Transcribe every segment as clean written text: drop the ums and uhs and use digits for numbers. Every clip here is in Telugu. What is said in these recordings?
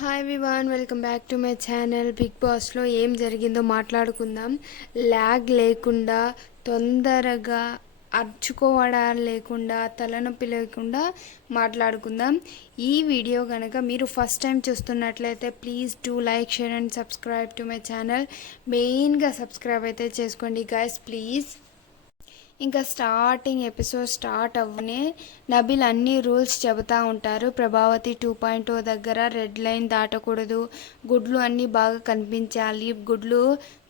Hi everyone, welcome back to my channel. Big బాస్లో ఏం జరిగిందో మాట్లాడుకుందాం. ల్యాగ్ లేకుండా, తొందరగా అర్చుకోవడాలు లేకుండా, తలనొప్పి లేకుండా మాట్లాడుకుందాం. ఈ వీడియో కనుక మీరు ఫస్ట్ టైం చూస్తున్నట్లయితే please do like, share and subscribe to my channel. మెయిన్గా సబ్స్క్రైబ్ అయితే చేసుకోండి గైస్ ప్లీజ్. ఇంకా స్టార్టింగ్ ఎపిసోడ్ స్టార్ట్ అవ్వనే నబిల్ అన్ని రూల్స్ చెబుతూ ఉంటారు. ప్రభావతి 2.0 దగ్గర రెడ్ లైన్ దాటకూడదు, గుడ్లు అన్నీ బాగా కనిపించాలి, గుడ్లు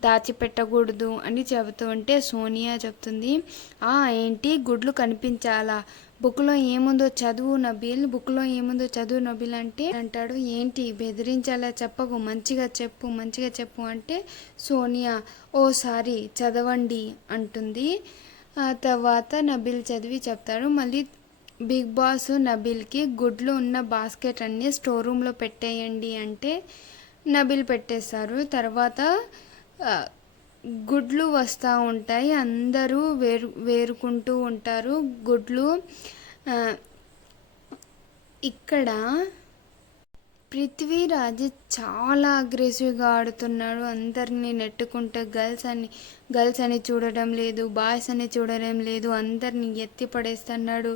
దాచిపెట్టకూడదు అని చెబుతూ ఉంటే సోనియా చెప్తుంది, ఏంటి గుడ్లు కనిపించాలా, బుక్లో ఏముందో చదువు నబిల్, బుక్లో ఏముందో చదువు నబిల్ అంటే అంటాడు, ఏంటి బెదిరించాలా, చెప్పకు, మంచిగా చెప్పు అంటే సోనియా ఓసారి చదవండి అంటుంది. ఆ తర్వాత నబిల్ చదివి చెప్తాడు. మళ్ళీ బిగ్ బాస్ నబిల్కి గుడ్లు ఉన్న బాస్కెట్ అన్నీ స్టోర్ రూమ్లో పెట్టేయండి అంటే నబిల్ పెట్టేస్తారు. తర్వాత గుడ్లు వస్తూ ఉంటాయి, అందరూ వేరుకుంటూ ఉంటారు గుడ్లు. ఇక్కడ పృథ్వీరాజ్ చాలా అగ్రెసివ్గా ఆడుతున్నాడు, అందరినీ నెట్టుకుంటే గర్ల్స్ అని చూడడం లేదు, బాయ్స్ అని చూడడం లేదు, అందరినీ ఎత్తి పడేస్తున్నాడు.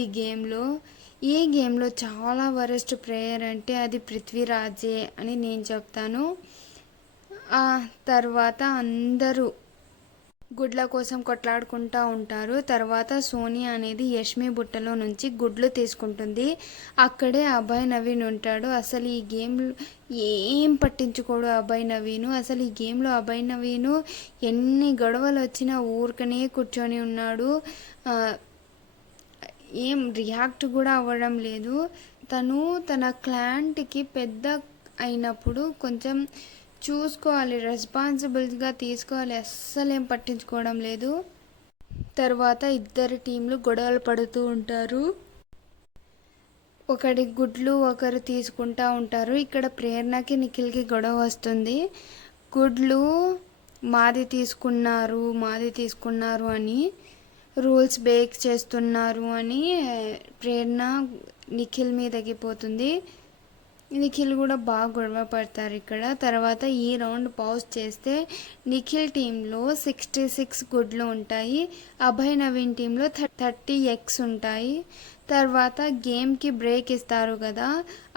ఈ గేమ్లో చాలా వరస్ట్ ప్లేయర్ అంటే అది పృథ్వీరాజే అని నేను చెప్తాను. ఆ తర్వాత అందరూ గుడ్ల కోసం కొట్లాడుకుంటూ ఉంటారు. తర్వాత సోనియా అనేది యష్మి బుట్టలో నుంచి గుడ్లు తీసుకుంటుంది. అక్కడే అభయ్ నవీన్ ఉంటాడు. అసలు ఈ గేమ్ ఏం పట్టించుకోడు అభయ్ నవీను. అసలు ఈ గేమ్లో అభయ్ నవీను ఎన్ని గొడవలు వచ్చినా ఊరికనే కూర్చొని ఉన్నాడు, ఏం రియాక్ట్ కూడా అవ్వడం లేదు. తన క్లాంట్కి పెద్ద అయినప్పుడు కొంచెం చూసుకోవాలి, రెస్పాన్సిబుల్గా తీసుకోవాలి, అస్సలేం పట్టించుకోవడం లేదు. తర్వాత ఇద్దరు టీంలు గొడవలు పడుతూ ఉంటారు, ఒకటి గుడ్లు ఒకరు తీసుకుంటూ ఉంటారు. ఇక్కడ ప్రేరణకి నిఖిల్కి గొడవ వస్తుంది. గుడ్లు మాది తీసుకున్నారు అని, రూల్స్ బ్రేక్ చేస్తున్నారు అని ప్రేరణ నిఖిల్ మీదకి పోతుంది. నిఖిల్ కూడా బాగా గొడవ పడతారు ఇక్కడ. తర్వాత ఈ రౌండ్ పాజ్ చేస్తే నిఖిల్ టీంలో 66 గుడ్లు ఉంటాయి, అభయ్ నవీన్ టీంలో 30 ఎగ్స్ ఉంటాయి. తర్వాత గేమ్కి బ్రేక్ ఇస్తారు కదా,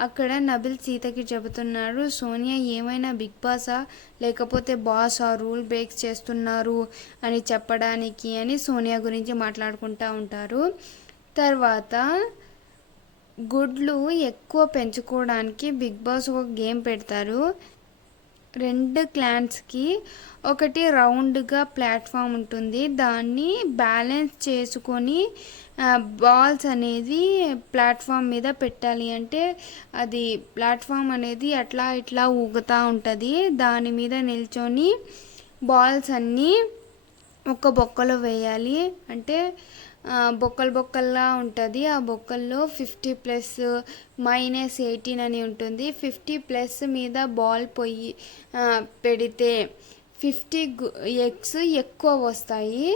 అక్కడ నబిల్ సీతకి చెబుతున్నాడు, సోనియా ఏమైనా బిగ్ బాసా లేకపోతే బాసా రూల్ బ్రేక్ చేస్తున్నారు అని చెప్పడానికి అని సోనియా గురించి మాట్లాడుకుంటూ ఉంటారు. తర్వాత గుడ్లు ఎక్కువ పెంచుకోవడానికి బిగ్ బాస్ ఒక గేమ్ పెడతారు. 2 క్లాన్స్కి ఒకటి రౌండ్గా ప్లాట్ఫామ్ ఉంటుంది, దాన్ని బ్యాలెన్స్ చేసుకొని బాల్స్ అనేది ప్లాట్ఫామ్ మీద పెట్టాలి. అంటే అది ప్లాట్ఫామ్ అనేది అట్లా ఇట్లా ఊగుతూ ఉంటుంది, దాని మీద నిల్చొని బాల్స్ అన్నీ ఒక బొక్కలో వేయాలి. అంటే బొక్కల్లా ఉంటుంది, ఆ బొక్కల్లో 50+ -18 అని ఉంటుంది. 50+ మీద బాల్ పెడితే 50 ఎగ్స్ ఎక్కువ వస్తాయి,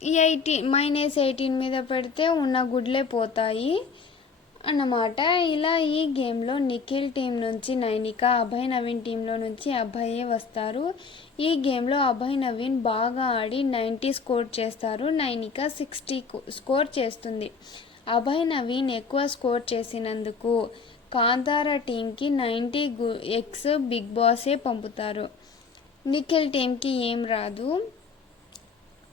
-18 మీద పెడితే ఉన్న గుడ్లే పోతాయి అన్నమాట. ఇలా ఈ గేమ్లో నిఖిల్ టీం నుంచి నైనిక, అభయ్ నవీన్ టీంలో నుంచి అభయే వస్తారు. ఈ గేమ్లో అభయ్ నవీన్ బాగా ఆడి 90 స్కోర్ చేస్తారు, నైనిక 60 స్కోర్ చేస్తుంది. అభయ్ నవీన్ ఎక్కువ స్కోర్ చేసినందుకు కాంతారా టీంకి 90 ఎగ్స్ బిగ్ బాసే పంపుతారు, నిఖిల్ టీంకి ఏం రాదు.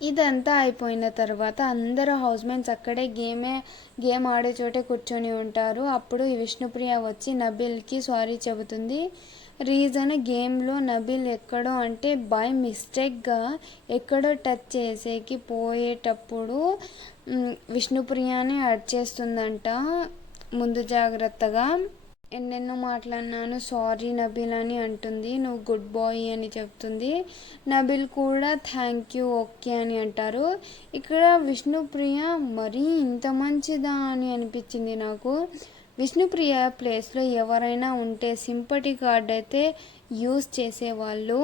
ఇదంతా అయిపోయిన తర్వాత అందరూ హౌస్మేట్స్ అక్కడే గేమ్ ఆడే చోటే కూర్చొని ఉంటారు. అప్పుడు విష్ణుప్రియ వచ్చి నబిల్కి సారీ చెబుతుంది. రీజన్ గేమ్లో నబిల్ ఎక్కడో అంటే బై మిస్టేక్గా ఎక్కడో టచ్ చేసేకి పోయేటప్పుడు విష్ణుప్రియని అడ్చేస్తుందంట ముందు జాగ్రత్తగా. ఎన్నెన్నో మాట్లాడినాను, సారీ నబిల్ అని అంటుంది. నువ్వు గుడ్ బాయ్ అని చెప్తుంది. నబిల్ కూడా థ్యాంక్ యూ, ఓకే అని అంటారు. ఇక్కడ విష్ణుప్రియ మరీ ఇంత మంచిదా అని అనిపించింది నాకు. విష్ణుప్రియ ప్లేస్లో ఎవరైనా ఉంటే సింపతి కార్డ్ అయితే యూజ్ చేసేవాళ్ళు,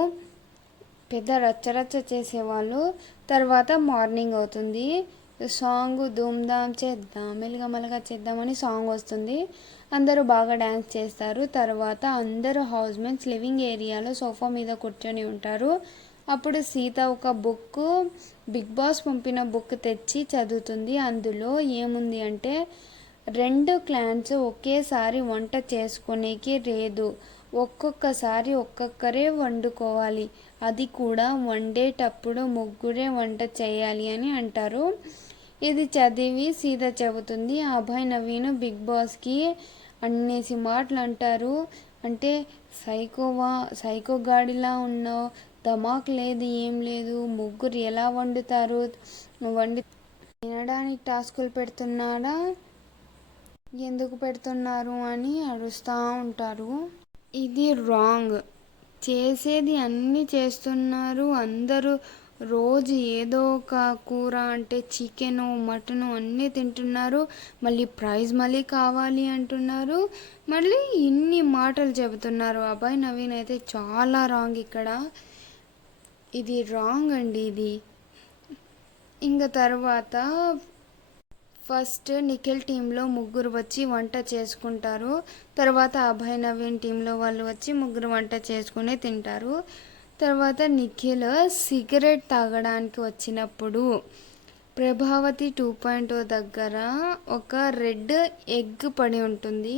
పెద్ద రచ్చరచ్చ చేసేవాళ్ళు. తర్వాత మార్నింగ్ అవుతుంది. సాంగ్ ధూమ్ధామ్ చేద్దాం మెల్లగా చేద్దామని సాంగ్ వస్తుంది. అందరూ బాగా డ్యాన్స్ చేస్తారు. తర్వాత అందరూ హౌస్ మేట్స్ లివింగ్ ఏరియాలో సోఫా మీద కూర్చొని ఉంటారు. అప్పుడు సీత ఒక బుక్, బిగ్ బాస్ పంపిన బుక్ తెచ్చి చదువుతుంది. అందులో ఏముంది అంటే 2 క్లాన్స్ ఒకేసారి వంట చేసుకునేకి లేదు, ఒక్కొక్కసారి ఒక్కొక్కరే వండుకోవాలి, అది కూడా వండేటప్పుడు ముగ్గురే వంట చేయాలి అని అంటారు. ఇది చదివి సీత చెబుతుంది. అభయ్ నవీన్ బిగ్ బాస్కి అన్నేసి మాటలు అంటారు. అంటే సైకో గాడిలా ఉన్నావు, ధమాక్ లేదు, ఏం లేదు, ముగ్గురు ఎలా వండుతారు, వండి తినడానికి టాస్కులు పెడుతున్నాడా, ఎందుకు పెడుతున్నారు అని అరుస్తూ ఉంటారు. ఇది రాంగ్. చేసేది అన్నీ చేస్తున్నారు అందరూ. రోజు ఏదో ఒక కూర అంటే చికెను మటను అన్నీ తింటున్నారు. మళ్ళీ ప్రైజ్ మళ్ళీ కావాలి అంటున్నారు. మళ్ళీ ఇన్ని మాటలు చెబుతున్నారు. అభయ్ నవీన్ అయితే చాలా రాంగ్ ఇక్కడ. ఇది రాంగ్ అండి ఇది. ఇంకా తర్వాత ఫస్ట్ నిఖిల్ టీంలో ముగ్గురు వచ్చి వంట చేసుకుంటారు. తర్వాత అభయ్ నవీన్ టీంలో వాళ్ళు వచ్చి ముగ్గురు వంట చేసుకుని తింటారు. తర్వాత నిఖిల్ సిగరెట్ తాగడానికి వచ్చినప్పుడు ప్రభావతి 2.0 దగ్గర ఒక రెడ్ ఎగ్ పడి ఉంటుంది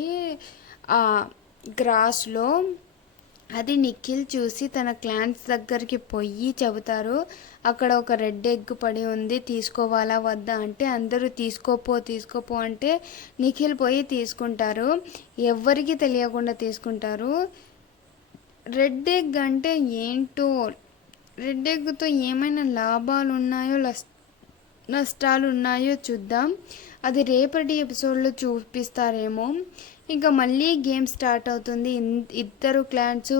ఆ గ్రాస్లో. అది నిఖిల్ చూసి తన క్లాన్స్ దగ్గరికి పోయి చెబుతారు, అక్కడ ఒక రెడ్ ఎగ్ పడి ఉంది, తీసుకోవాలా వద్దా అంటే అందరూ తీసుకోపో అంటే నిఖిల్ పోయి తీసుకుంటారు. ఎవ్వరికి తెలియకుండా తీసుకుంటారు. రెడ్ ఎగ్ అంటే ఏంటో, రెడ్ ఎగ్తో ఏమైనా లాభాలు ఉన్నాయో నష్టాలు ఉన్నాయో చూద్దాం. అది రేపటి ఎపిసోడ్లో చూపిస్తారేమో. ఇంకా మళ్ళీ గేమ్ స్టార్ట్ అవుతుంది. ఇద్దరు క్లాన్స్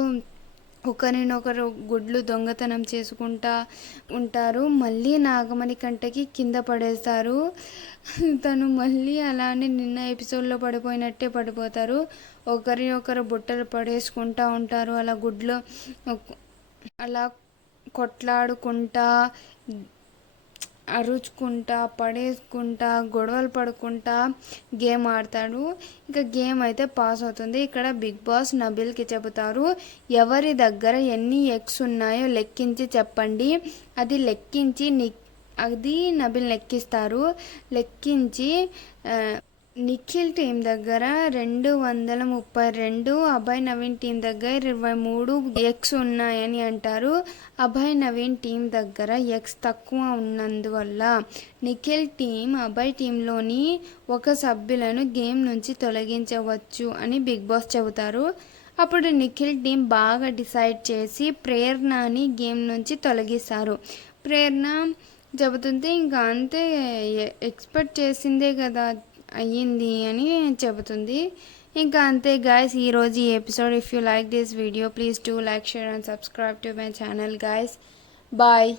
ఒకరినొకరు గుడ్లు దొంగతనం చేసుకుంటా ఉంటారు. మళ్ళీ నాగమణి కంటకి కింద పడేస్తారు. తను మళ్ళీ అలానే నిన్న ఎపిసోడ్లో పడిపోయినట్టే పడిపోతారు. ఒకరినొకరు బుట్టలు పడేసుకుంటూ ఉంటారు. అలా గుడ్లు అలా కొట్లాడుకుంటా అరుచుకుంటా పడేసుకుంటా గొడవలు పడుకుంటా గేమ్ ఆడతాడు. ఇంకా గేమ్ అయితే పాస్ అవుతుంది. ఇక్కడ బిగ్ బాస్ నబిల్కి చెబుతారు, ఎవరి దగ్గర ఎన్ని ఎగ్స్ ఉన్నాయో లెక్కించి చెప్పండి. అది నబిల్ లెక్కిస్తారు. లెక్కించి నిఖిల్ టీం దగ్గర 232, అభయ్ నవీన్ టీం దగ్గర 23 ఎగ్స్ ఉన్నాయని అంటారు. అభయ్ నవీన్ టీం దగ్గర ఎగ్స్ తక్కువ ఉన్నందువల్ల నిఖిల్ టీం అభయ్ టీంలోని ఒక సభ్యులను గేమ్ నుంచి తొలగించవచ్చు అని బిగ్ బాస్ చెబుతారు. అప్పుడు నిఖిల్ టీం బాగా డిసైడ్ చేసి ప్రేరణని గేమ్ నుంచి తొలగిస్తారు. ప్రేరణ చెబుతుంది, ఇంకా అంతే ఎక్స్పెక్ట్ చేసిందే కదా అయ్యింది అని చెబుతుంది. ఇంకా అంతే గాయస్ ఈరోజు ఈ episode. If you like this video please do like, share and subscribe to my channel guys. Bye.